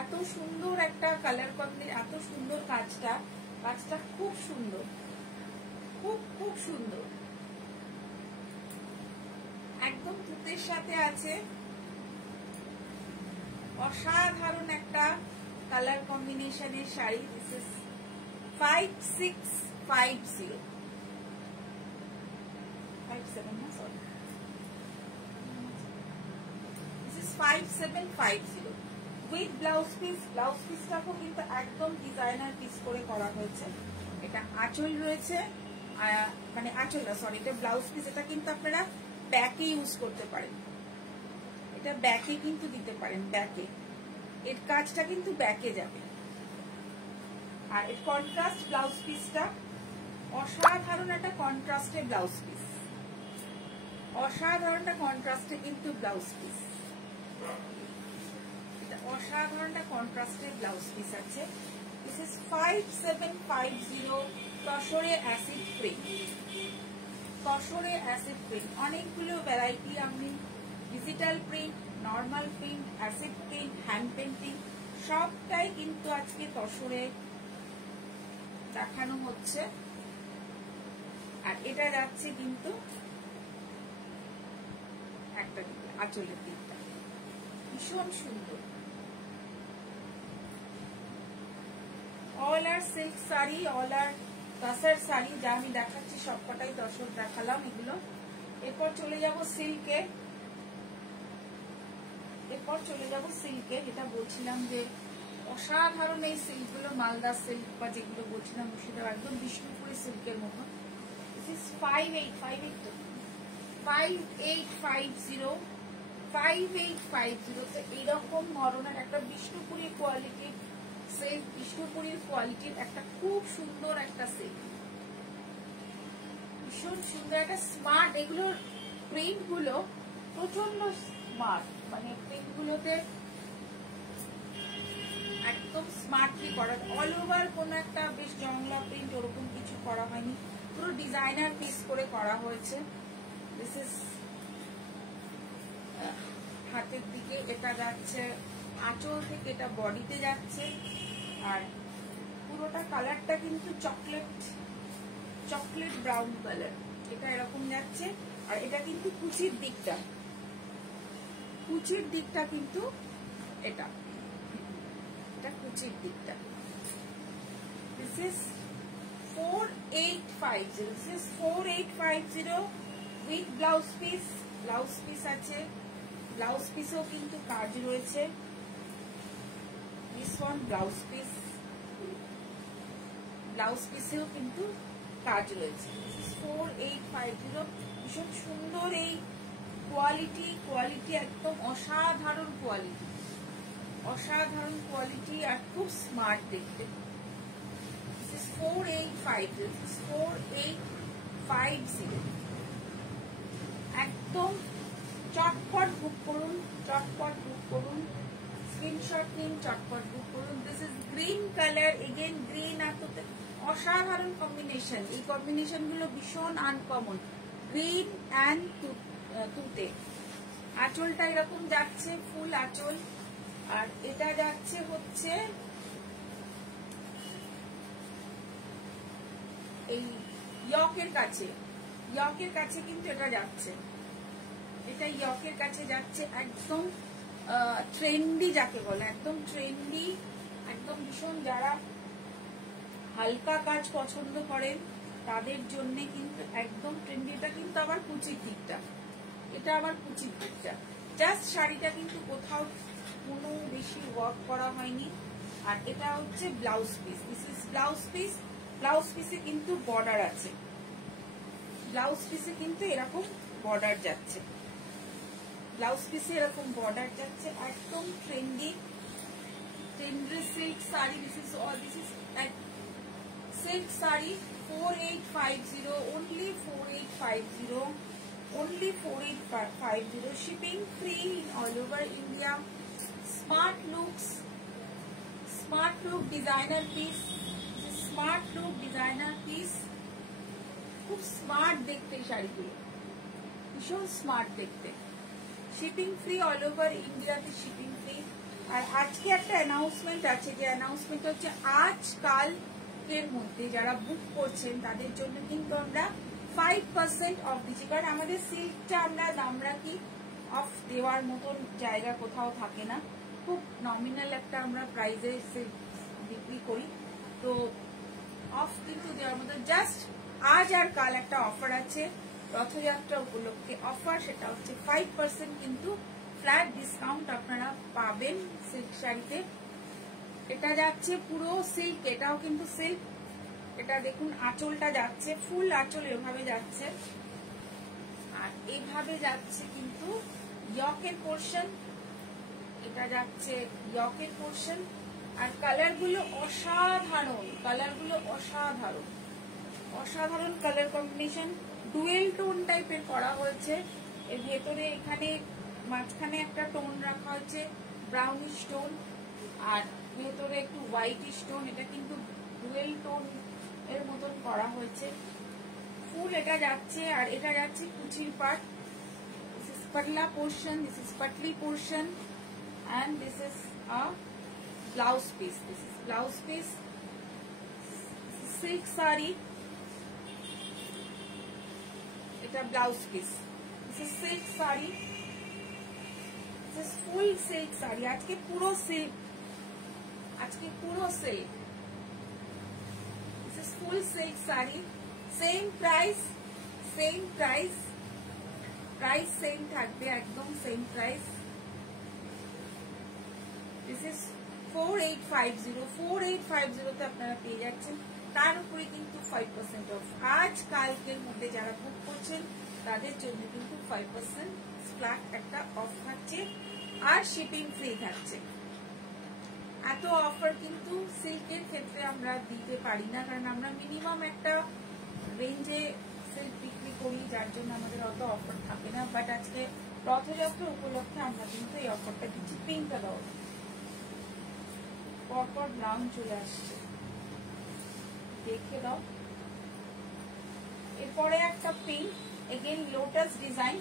এত সুন্দর একটা কালার কম্বিনেশন, এত সুন্দর কাজটা খুব সুন্দর, খুব খুব সুন্দর, একদম টুথের সাথে আছে। অসাধারণ একটা কালার কম্বিনেশনের sari. This is 5650। 5750 with blouse piece. Blouse পিসটাকেও কিন্তু একদম ডিজাইনার পিস করে করা হয়েছে। এটা আঁচল রয়েছে, মানে আঁচল না, সরি, এটা ব্লাউজ পিস। এটা কিন্তু আপনারা ব্যাকে ইউজ করতে পারেন, এটা ব্যাকে কিন্তু দিতে পারেন, ব্যাকে এর কাজটা কিন্তু ব্যাকে যাবে। আর এর কন্ট্রাস্ট ব্লাউজ পিসটা অসাধারণ একটা কন্ট্রাস্টে ব্লাউজ পিস, অসাধারণ একটা কন্ট্রাস্টে কিন্তু ব্লাউজ পিস, এটা অসাধারণ একটা কন্ট্রাস্টে ব্লাউজ পিস আছে। দিস ইজ 5750 তসরে অ্যাসিড প্রিন্ট। তসরে অ্যাসিড প্রিন্ট অনেকগুলো ভ্যারাইটি, আপনি digital print, normal print, acid print, hand painting সবটাই কিন্তু আজকে তসরে দেখানো হচ্ছে। আর এটা যাচ্ছে কিন্তু একটা আঁচলের দিকটা ভীষণ সুন্দর। অল আর সিল্ক শাড়ি, অল আর তাসার শাড়ি, যা আমি দেখাচ্ছি সবকটাই দর্শক দেখালাম এগুলো। এরপর চলে যাব সিল্কে, যেটা বলছিলাম যে অসাধারণ এই সিল্কগুলো, মালদা সিল্ক বা যেগুলো বলছিলাম সেটা একদম বিষ্ণুপুরি সিল্কের মতো। দিস ইজ 5850 তো এইরকম ধরনের একটা বিষ্ণুপুরি কোয়ালিটির সিল্ক, বিষ্ণুপুরির কোয়ালিটির একটা খুব সুন্দর একটা সিল্ক, ভীষণ সুন্দর একটা স্মার্ট। এগুলোর প্রিন্ট গুলো প্রচন্ড স্মার্ট, মানে প্রিন্ট গুলোতে একদম স্মার্টলি করা, অল ওভার কোন একটা বেশ জংলা প্রিন্ট ওরকম কিছু করা হয়নি, পুরো ডিজাইনার পিস করে করা হয়েছে। দিস ইজ হাতের দিকে এটা যাচ্ছে, আঁচল থেকে এটা বডিতে যাচ্ছে। আর পুরোটা কালারটা কিন্তু চকলেট ব্রাউন কালার, এটা এরকম যাচ্ছে। আর এটা কিন্তু কুচির দিকটা কিন্তু এটা কুচির দিকটা। This is 4850 with blouse piece আছে। ব্লাউজ পিসও কিন্তু কাজ রয়েছে। দিস ওয়ান ব্লাউজ পিসেও কিন্তু কাজ রয়েছে। 4850 ভীষণ সুন্দর এই কোয়ালিটি একদম অসাধারণ কোয়ালিটি, অসাধারণ কোয়ালিটি আর খুব স্মার্ট দেখতে। 4850 একদম চটপট বুক করুন, চটপট বুক করুন, স্ক্রিনশট নিন, চটপট বুক করুন। This is green colour, again green আর তুতে অসাধারণ কম্বিনেশন। এই কম্বিনেশন গুলো ভীষণ আনকমন, গ্রিন অ্যান্ড তুতে। আঁচলটা এরকম যাচ্ছে, ফুল আঁচল, আর এটা যাচ্ছে হচ্ছে এই ইয়কের কাছে, ইয়কের কাছে কিন্তু এটা যাচ্ছে, এটা ইয়কের কাছে যাচ্ছে। একদম ট্রেন্ডি যাকে বলে, একদম ট্রেন্ডি, একদম ভীষণ যারা হালকা কাজ পছন্দ করেন তাদের জন্য কিন্তু একদম ট্রেন্ডি। এটা কিন্তু আবার কুচির দিকটা, এটা আবার কুচির দিকটা। জাস্ট শাড়িটা কিন্তু কোথাও কোনো বেশি ওয়ার্ক করা হয়নি। আর এটা হচ্ছে blouse piece, this is blouse piece. Blouse পিসে কিন্তু বর্ডার আছে, ব্লাউজ পিসে কিন্তু এরকম বর্ডার যাচ্ছে, ব্লাউজ পিসে এরকম বর্ডার যাচ্ছে। একদম trendy, trendy silk sari. This is silk sari 4850, only 4850, only 4850, shipping free all over India. Smart looks, smart look designer piece, smart look designer piece. খুব স্মার্ট দেখতে শাড়িগুলো, ভীষণ স্মার্ট দেখতে। শিপিং ফ্রি অল ওভার ইন্ডিয়াতে, শিপিং ফ্রি। আর আজকে একটা announcement আছে, যে অ্যানাউন্সমেন্ট হচ্ছে আজ কালকের মধ্যে যারা বুক করছেন তাদের জন্য কিন্তু আমরা 5% অফ দিচ্ছি। কারণ আমাদের সিল্কটা আমরা দাম রাখি, অফ দেওয়ার মতন জায়গা কোথাও থাকে না, খুব নমিনাল একটা আমরা প্রাইসে সিল্ক বিক্রি করি। তো অফ কিন্তু দেওয়ার মতো জাস্ট আজ আর কাল একটা অফার আছে, রথযাত্রা উপলক্ষে অফার। সেটা হচ্ছে 5% কিন্তু ফ্ল্যাট ডিসকাউন্ট আপনারা পাবেন সিল্ক শাড়িতে। এটা যাচ্ছে পুরো সিল্ক, এটাও কিন্তু সিল্ক। এটা দেখুন আঁচলটা যাচ্ছে, ফুল আঁচল এভাবে যাচ্ছে, আর এভাবে যাচ্ছে কিন্তু ইয়কের পোর্শন, এটা যাচ্ছে ইয়কের পোর্শন। আর কালার গুলো অসাধারণ, কালার গুলো অসাধারণ, অসাধারণ কালার কম্বিনেশন। ডুয়েল টোন টাইপের করা হয়েছে। এর ভেতরে এখানে মাঝখানে একটা টোন রাখা হয়েছে ব্রাউনিশ টোন, আর ভেতরে একটু হোয়াইটিশ টোন। এটা কিন্তু ডুয়েল টোন এর মতন করা হয়েছে। ফুল এটা যাচ্ছে, আর এটা যাচ্ছে কুচির part. This is patla portion, this is patli portion, and this is a blouse piece. This is blouse piece. Silk saree. It's a blouse piece. This is silk saree. This is full silk saree. आज के पूरा silk. आज के पूरा silk. This is full silk saree. Same price. Same price. Price same থাকবে, একদম same price. This is 4850, 4850 তে আপনারা পেয়ে যাচ্ছেন। তার উপরে কিন্তু 5% অফ। আজ কালকের মধ্যে যারা বুক করছেন তাদের জন্য কিন্তু 5% ফ্ল্যাট একটা অফ থাকছে, আর শিপিং ফ্রি থাকছে। এত অফার কিন্তু সিল্কের ক্ষেত্রে আমরা দিতে পারি না, কারণ আমরা মিনিমাম একটা রেঞ্জে সিল্ক বিক্রি করি, যার জন্য আমাদের অত অফার থাকে না। বাট আজকে রথযাত্রা উপলক্ষে আমরা কিন্তু এই অফারটা দিচ্ছি। পিঙ্কটা দাও, পরপর ব্রাউন চলে আসছে, দেখে দাও। এরপরে একটা পিঙ্ক, এগেইন লোটাস ডিজাইন।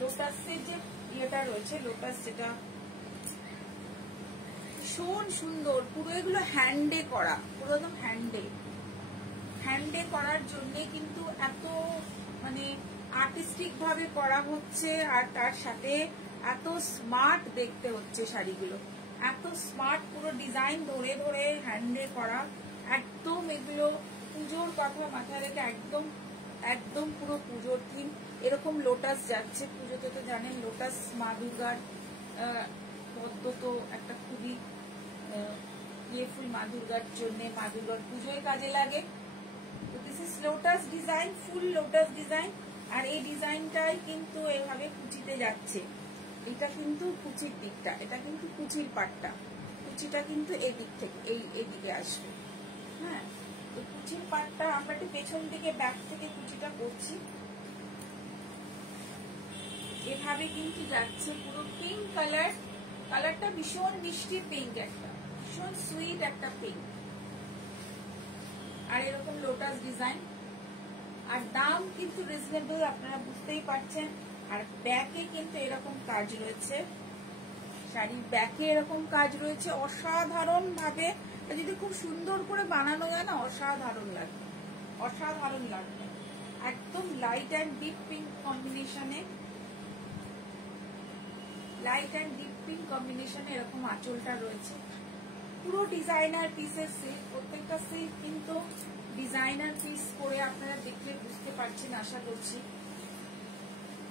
লোটাসের যে ইয়েটা রয়েছে, লোটাস যেটা ভীষণ সুন্দর, পুরো এগুলো হ্যান্ডে করা, পুরো একদম হ্যান্ডে। হ্যান্ডে করার জন্য কিন্তু এত মানে আর্টিস্টিক ভাবে করা হচ্ছে, আর তার সাথে এত স্মার্ট দেখতে হচ্ছে শাড়িগুলো, এত স্মার্ট। পুরো ডিজাইন ধরে ধরে হ্যান্ডে করা, একদম এগুলো পুজোর কথা মাথায় রেখে একদম একদম পুরো পুজোর থিম। এরকম লোটাস যাচ্ছে পুজোতে, তো জানেন লোটাস মা দুর্গার পদ্ম তো একটা খুবই ইয়েফুল মা দুর্গার জন্য, মা দুর্গার পুজোয় কাজে লাগে। তো this is lotus design, full lotus design. আর এই ডিজাইনটাই কিন্তু এভাবে কুচিতে যাচ্ছে, এটা কিন্তু কুচির দিকটা, এটা কিন্তু কুচির পাটটা, কুচিটা কিন্তু এই দিক থেকে এইদিকে আসবে। হ্যাঁ, তো কুচির পাটটা আমরা একটু পেছন দিকে ব্যাক থেকে কুচিটা করছি। এভাবে কিন্তু যাচ্ছে পুরো পিঙ্ক কালার, কালারটা ভীষণ মিষ্টি পিঙ্ক, একটা ভীষণ সুইট একটা পিঙ্ক। আর এরকম লোটাস ডিজাইন, আর দাম কিন্তু রিজনেবল, আপনারা বুঝতেই পারছেন। আর ব্যাকে কিন্তু এরকম কাজ রয়েছে, শাড়ির ব্যাকে এরকম কাজ রয়েছে অসাধারণ ভাবে। যদি খুব সুন্দর করে বানানো যায় না, অসাধারণ লাগবে, অসাধারণ লাগবে। একদম লাইট অ্যান্ড ডিপ পিঙ্ক কম্বিনেশনে, লাইট অ্যান্ড ডিপ পিঙ্ক কম্বিনেশনে এরকম আঁচলটা রয়েছে। পুরো ডিজাইনার পিসের সিল্ক, প্রত্যেকটা সিল্ক কিন্তু ডিজাইনার পিস করে আপনারা দেখলে বুঝতে পারছেন আশা করছি।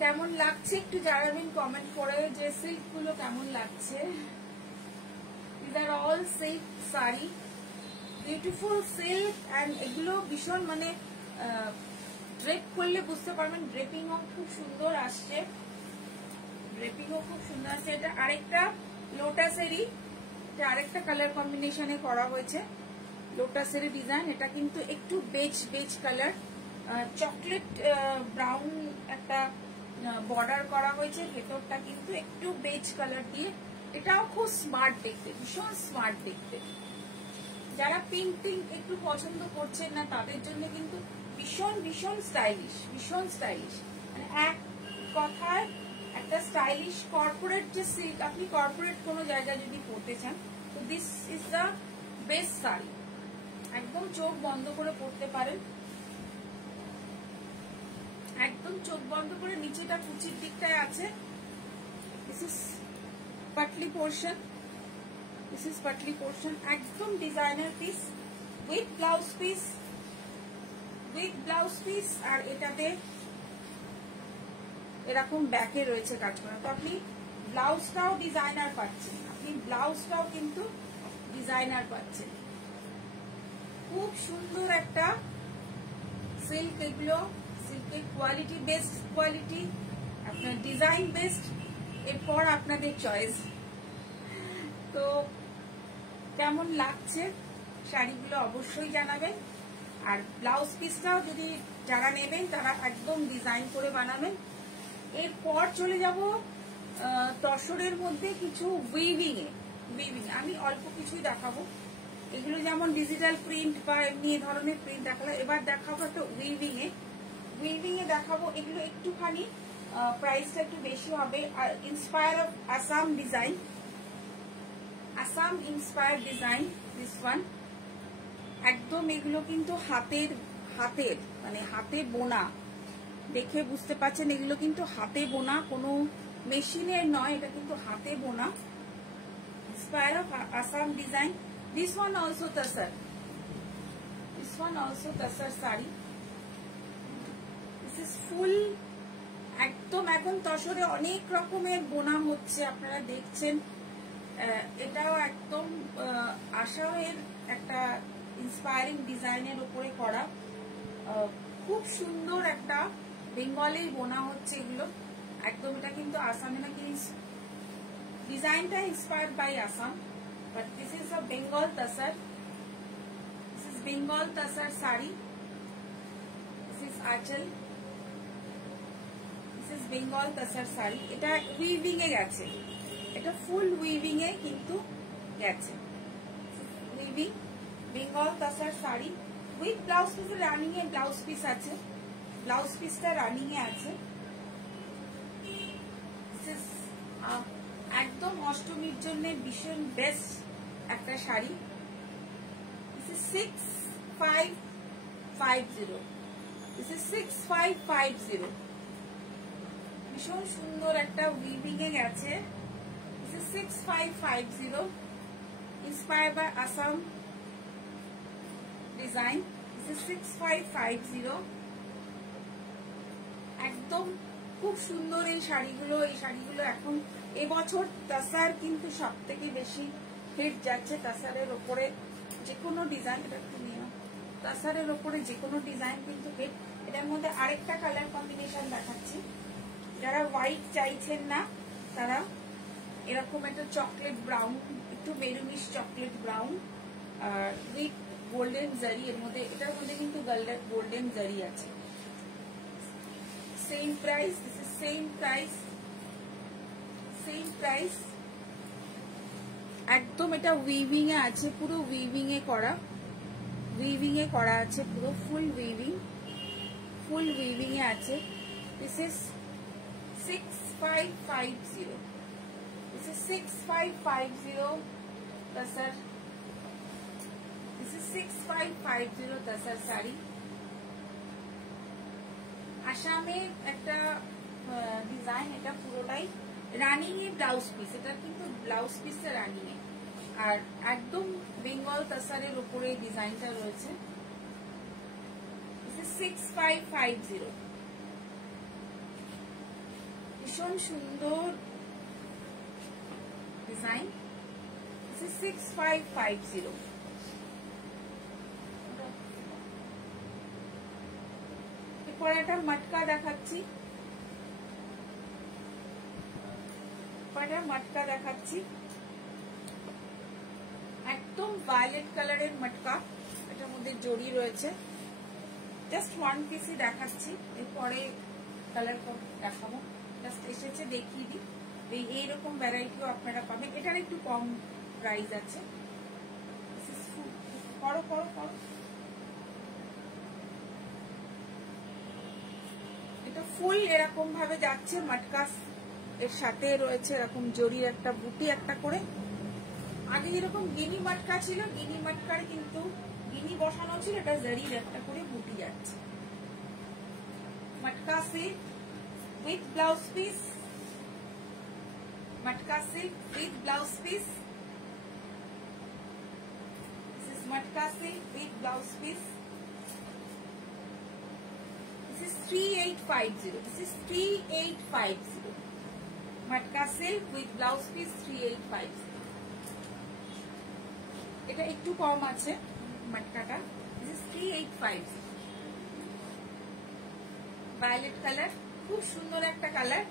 কেমন লাগছে একটু জানাবেন কমেন্ট করে যে সিল্ক গুলো কেমন লাগছে। These are all silk sari, beautiful silk, and এগুলো ভীষণ মানে ড্রেপ করলে বুঝতে পারবেন ড্রেপিংও খুব সুন্দর আসছে, ড্রেপিংও খুব সুন্দর আসছে। এটা আরেকটা লোটাসেরই, এটা আরেকটা কালার কম্বিনেশনে করা হয়েছে লোটাসের ডিজাইন। এটা কিন্তু একটু beige beige colour, chocolate brown একটা বর্ডার করা হয়েছে, ভেতরটা কিন্তু একটু বেজ কালার দিয়ে। এটাও খুব স্মার্ট দেখতে, ভীষণ স্মার্ট দেখতে। যারা পিঙ্ক পিঙ্ক একটু পছন্দ করছেন না তাদের জন্য কিন্তু ভীষণ ভীষণ স্টাইলিশ, ভীষণ স্টাইলিশ। মানে এক কথায় একটা স্টাইলিশ কর্পোরেট যে সিল্ক, আপনি কর্পোরেট কোনো জায়গায় যদি পড়তে চান তো this is the best sari. একদম চোখ বন্ধ করে পড়তে পারেন, একদম চোখ বন্ধ করে। নিচেটা কুচির দিকটায় আছে। This is patli portion, this is patli portion. একদম designer piece with blouse piece, with blouse piece. আর এটাতে এরকম ব্যাকে রয়েছে কাজ করা, তো আপনি ব্লাউজটাও ডিজাইনার পাচ্ছেন, আপনি ব্লাউজটাও কিন্তু ডিজাইনার পাচ্ছেন। খুব সুন্দর একটা সিল্ক, এগুলো সিল্কের কোয়ালিটি বেস্ট কোয়ালিটি, আপনার ডিজাইন বেস্ট। এরপর আপনাদের চয়েস। তো কেমন লাগছে শাড়িগুলো অবশ্যই জানাবেন। আর ব্লাউজ পিসটাও যদি যারা নেবেন তারা একদম ডিজাইন করে বানাবেন। এরপর চলে যাব তসরের মধ্যে কিছু উইভিং এ। উইভিং আমি অল্প কিছুই দেখাবো, এগুলো যেমন ডিজিটাল প্রিন্ট বা এমনি এই ধরনের প্রিন্ট দেখালো। এবার দেখাবো একটা উইভিং এ, উইভিং এ দেখাবো। এগুলো একটুখানি প্রাইসটা একটু বেশি হবে। আর inspire of Assam design, Assam inspire design, this one. একদম এগুলো কিন্তু হাতের হাতের মানে হাতে বোনা, দেখে বুঝতে পারছেন এগুলো কিন্তু হাতে বোনা, কোনো মেশিনের নয়, এটা কিন্তু হাতে বোনা। Inspire of Assam design. This one also তাসার, this one also তাসার sari. This is ফুল একদম। এখন তসরে অনেক রকমের বোনা হচ্ছে, আপনারা দেখছেন। এটাও একদম আসামের একটা ইন্সপায়ারিং ডিজাইনের উপরে করা, খুব সুন্দর একটা বেঙ্গলেই বোনা হচ্ছে এগুলো একদম। এটা কিন্তু আসামে নাকি ডিজাইনটা inspired by Assam, but this is a Bengal tussar. This is Bengal tussar sari. This is aanchal, this is Bengal tussar sari. এটা উইভিং এ গেছে, এটা ফুল উইভিং এ কিন্তু গেছে। Weaving Bengal tussar sari with blouse piece. Running A blouse piece আছে, ব্লাউজ পিসটা রানিং এ আছে। একদম অষ্টমীর জন্য ভীষণ বেস্ট একটা শাড়ি। 6550, this is 6550। ভীষণ সুন্দর একটা উইভিং এ গেছে। This is 6550, inspired by Assam design. This is 6550. একদম খুব সুন্দর এই শাড়িগুলো। এই শাড়িগুলো এখন এবছর তাসার কিন্তু সব থেকে বেশি হিট যাচ্ছে। তাসারের ওপরে যে কোনো ডিজাইন, এটা একটু নিয়ে তাসারের ওপরে যে কোনো ডিজাইন কিন্তু হিট। এটার মধ্যে আরেকটা কালার কম্বিনেশন দেখাচ্ছি। যারা হোয়াইট চাইছেন না তারা এরকম একটা চকলেট ব্রাউন, একটু মেরুনিশ চকলেট ব্রাউন আর উইথ গোল্ডেন জারি, এর মধ্যে এটার মধ্যে কিন্তু গোল্ডেন জারি আছে। Same price, this is same price, same price. একদম এটা উইভিং এ আছে, পুরো উইভিং এ করা, উইভিং এ করা আছে, পুরো ফুল উইভিং, ফুল উইভিং এ আছে। This is 6550, this is 6550 tasar, this is 6550 tasar sari. আসামে একটা ডিজাইন, এটা পুরোটাই রানিং এ ব্লাউজ পিস, এটা কিন্তু ব্লাউজ পিসটা রানিং এ, আর একদম বেঙ্গল তাসারের উপরে ডিজাইনটা রয়েছে। this is 6550, ভীষণ সুন্দর ডিজাইন। this is 6550। এরপর একটা মটকা দেখাচ্ছি, মটকা দেখাচ্ছি, একদম ভায়োলেট কালারের মটকা, এটার মধ্যে জড়ি রয়েছে। জাস্ট ওয়ান পিসই দেখাচ্ছি, এরপরে কালার দেখাবো। জাস্ট এসেছে দেখিয়ে দিই, এইরকম ভ্যারাইটিও আপনারা পাবেন। এটার একটু কম প্রাইস আছে। করো করো করো, এটা ফুল এরকম ভাবে যাচ্ছে, মটকা এর সাথে রয়েছে এরকম জরির একটা বুটি একটা করে। আগে যেরকম গিনি মটকা ছিল, গিনি মটকার কিন্তু গিনি বসানো ছিল, এটা জরির একটা করে বুটি যাচ্ছে। মটকা সিল্ক উইথ ব্লাউজ পিস, मटका silk with blouse piece, this is मटका silk with blouse piece, this is 3850, this is 3850, मटका silk with blouse piece 3850। এটা একটু কম আছে মটকাটা, this is 3850। ভায়োলেট কালার, খুব সুন্দর একটা কালার,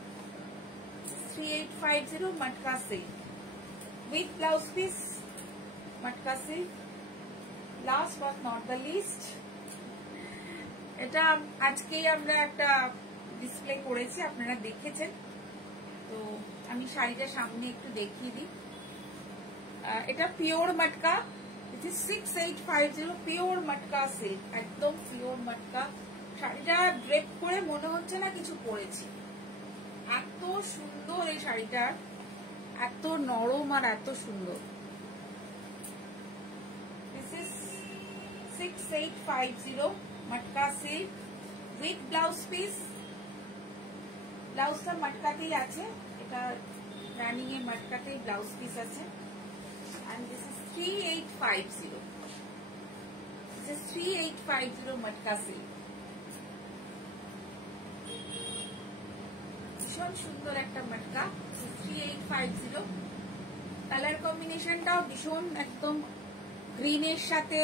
3850 मटका सिल्क with blouse piece, मटका silk. Last but not the list, এটা আজকেই আমরা একটা ডিসপ্লে করেছি, আপনারা দেখেছেন। তো আমি শাড়িটা সামনে একটু দেখিয়ে দিই। এটা pure matka, it is 6850 pure matka silk, একদম পিওর মটকা। শাড়িটা ড্রেপ করে মনে হচ্ছে না কিছু পরেছি, এত সুন্দর এই শাড়িটা, এত নরম আর এত সুন্দর। This is 6850 मटका सिल्क with blouse piece, ব্লাউজটা মটকাতেই আছে, এটা রানিং এ মটকাতেই ব্লাউজ পিস আছে। and this is 3850, this is 3850 मटका सिल्क। ভীষণ সুন্দর একটা মটকা, 3850। কালার কম্বিনেশনটাও ভীষণ, একদম গ্রিনের সাথে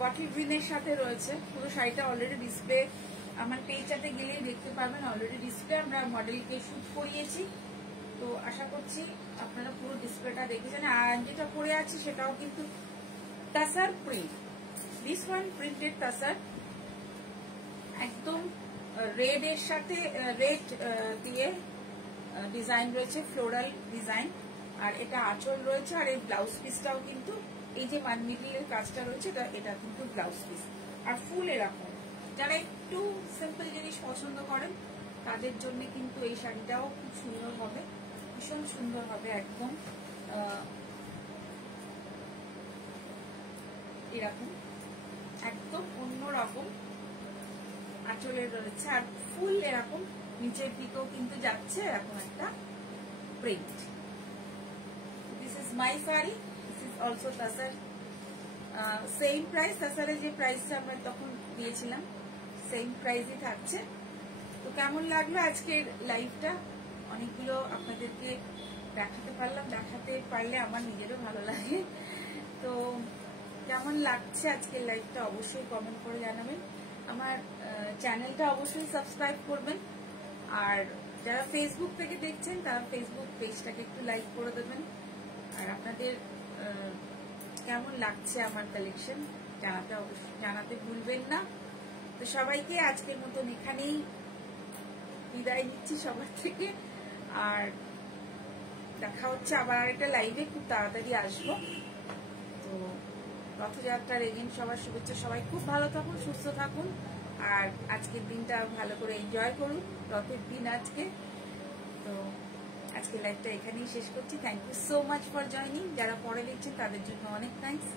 বটল গ্রিনের সাথে রয়েছে। পুরো শাড়িটা অলরেডি ডিসপ্লে আমার পেজটাতে গেলেই দেখতে পাবেন, অলরেডি ডিসপ্লে আমরা মডেলকে শুট করিয়েছি। তো আশা করছি আপনারা পুরো ডিসপ্লেটা দেখেছেন। আর যেটা পরে আছে সেটাও কিন্তু tussar print, this one printed tussar, একদম রেড এর সাথে রেড দিয়ে ডিজাইন রয়েছে, ফ্লোরাল ডিজাইন। আর এটা আঁচল রয়েছে, আর এই ব্লাউজ পিসটাও কিন্তু এই যে ওয়ান মিডলের কাজটা রয়েছে, এটা কিন্তু ব্লাউজ পিস। আর ফুল এরকম, যারা একটু সিম্পল জিনিস পছন্দ করেন তাদের জন্য কিন্তু এই শাড়িটাও খুব সুন্দর হবে, ভীষণ সুন্দর হবে। একদম এরকম একদম অন্যরকম আঁচলের রয়েছে, আর ফুল এরকম নিচের দিকেও কিন্তু যাচ্ছে এরকম একটা print. This is my sari, this is also tussar, same price, তাসারের যে প্রাইসটা আমরা তখন দিয়েছিলাম সেম প্রাইসই থাকছে। তো কেমন লাগলো আজকের লাইভটা? অনেকগুলো আপনাদেরকে দেখাতে পারলাম, দেখাতে পারলে আমার নিজেরও ভালো লাগে। তো কেমন লাগছে আজকের লাইভটা অবশ্যই কমেন্ট করে জানাবেন। আমার চ্যানেলটা অবশ্যই সাবস্ক্রাইব করবেন, আর যারা ফেসবুক থেকে দেখছেন তারা ফেসবুক পেজটাকে একটু লাইক করে দেবেন। আর আপনাদের কেমন লাগছে আমার কালেকশন জানাতে ভুলবেন না। তো সবাইকে আজকের মতন এখানেই বিদায় নিচ্ছি সবার থেকে। আর দেখা হচ্ছে আবার আরেকটা লাইভে, খুব তাড়াতাড়ি আসবো। তো রথযাত্রার এগেন সবার শুভেচ্ছা। সবাই খুব ভালো থাকুন, সুস্থ থাকুন, আর আজকের দিনটা ভালো করে এনজয় করুন। রথের দিন আজকে। তো আজকে লাইভটা এখানেই শেষ করছি। Thank you so much for joining. যারা পরে দেখছেন তাদের জন্য অনেক থ্যাংকস।